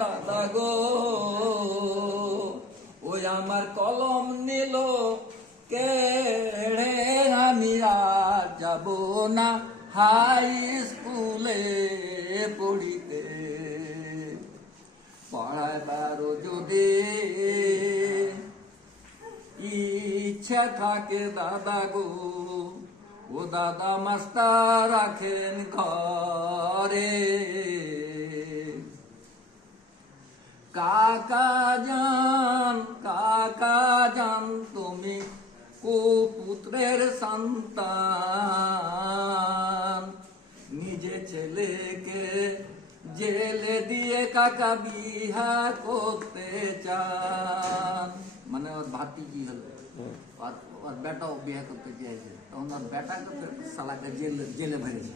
দাদা গো, ওই আমার কলম নিল কেড়ে, আমি আর যাব না হাই স্কুলে পড়িতে। পড়াইবার যদি ইচ্ছা থাকে দাদা গো, ও দাদা মাস্টার রাখেন ঘরে। কাকা যান তুমি কুপুত্রের সন্তান, নিজে ছেলেকে জেলে দিয়ে কাকা বিহা করতে চান। মানে ওর ভাতিজি হলো, ওর বেটাও বিয়ে করতে চেয়েছে, তখন ওর বেটাকে সালাকে জেলে ভরেছে।